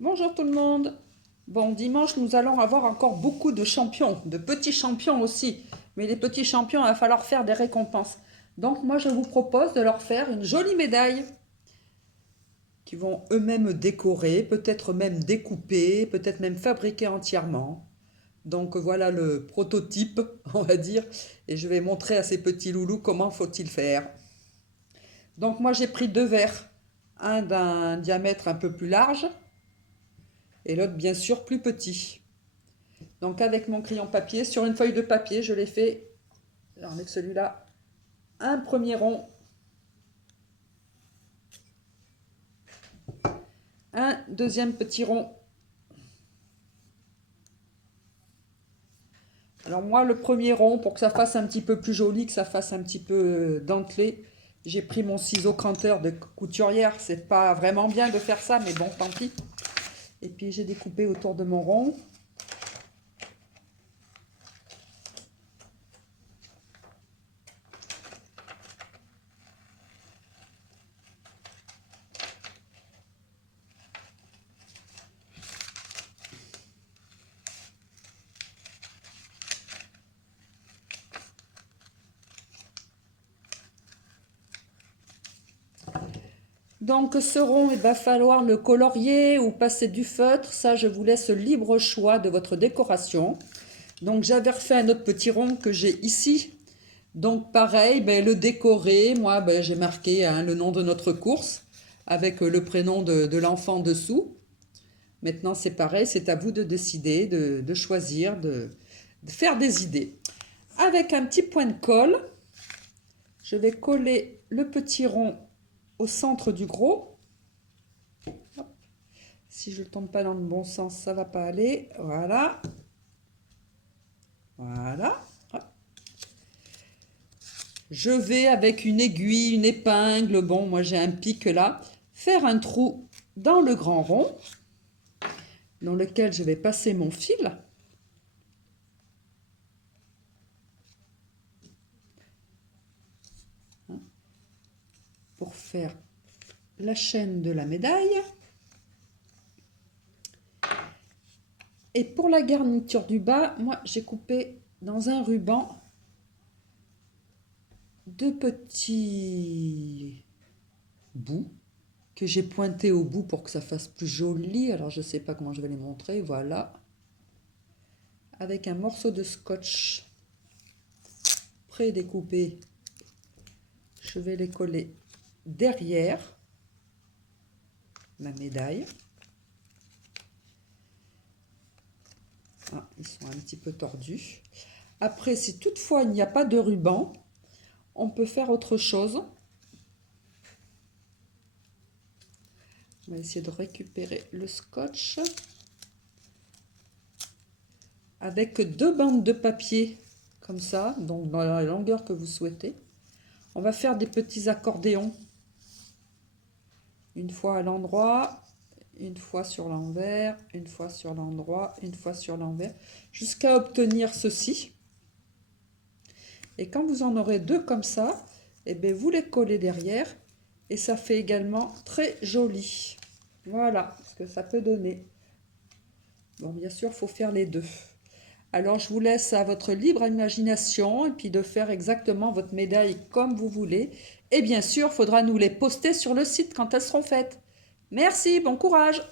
Bonjour tout le monde. Bon, dimanche, nous allons avoir encore beaucoup de champions, de petits champions aussi. Mais les petits champions, il va falloir faire des récompenses. Donc moi, je vous propose de leur faire une jolie médaille qu'ils vont eux-mêmes décorer, peut-être même découper, peut-être même fabriquer entièrement. Donc voilà le prototype, on va dire. Et je vais montrer à ces petits loulous comment faut-il faire. Donc moi, j'ai pris deux verres. Un d'un diamètre un peu plus large et l'autre, bien sûr, plus petit. Donc avec mon crayon papier, sur une feuille de papier, je l'ai fait, avec celui-là, un premier rond, un deuxième petit rond. Alors moi, le premier rond, pour que ça fasse un petit peu plus joli, que ça fasse un petit peu dentelé, j'ai pris mon ciseau cranteur de couturière. C'est pas vraiment bien de faire ça, mais bon, tant pis. Et puis j'ai découpé autour de mon rond. Donc ce rond, il va falloir le colorier ou passer du feutre. Ça, je vous laisse libre choix de votre décoration. Donc j'avais refait un autre petit rond que j'ai ici. Donc pareil, ben, le décorer, moi ben, j'ai marqué le nom de notre course avec le prénom de l'enfant dessous. Maintenant c'est pareil, c'est à vous de décider, de choisir, de faire des idées. Avec un petit point de colle, je vais coller le petit rond au centre du gros. Hop. Si je ne tombe pas dans le bon sens, ça ne va pas aller. Voilà. Voilà. Hop. Je vais avec une aiguille, une épingle, bon moi j'ai un pic là, faire un trou dans le grand rond dans lequel je vais passer mon fil. Pour faire la chaîne de la médaille. Et pour la garniture du bas, moi j'ai coupé dans un ruban deux petits bouts que j'ai pointés au bout pour que ça fasse plus joli. Alors je ne sais pas comment je vais les montrer, voilà. Avec un morceau de scotch pré-découpé, je vais les coller derrière ma médaille. Ah, ils sont un petit peu tordus. Après, si toutefois il n'y a pas de ruban, on peut faire autre chose. On va essayer de récupérer le scotch. Avec deux bandes de papier, comme ça, donc dans la longueur que vous souhaitez. On va faire des petits accordéons. Une fois à l'endroit, une fois sur l'envers, une fois sur l'endroit, une fois sur l'envers, jusqu'à obtenir ceci. Et quand vous en aurez deux comme ça, eh bien vous les collez derrière et ça fait également très joli. Voilà ce que ça peut donner. Bon, bien sûr, il faut faire les deux. Alors, je vous laisse à votre libre imagination et puis de faire exactement votre médaille comme vous voulez. Et bien sûr, il faudra nous les poster sur le site quand elles seront faites. Merci, bon courage!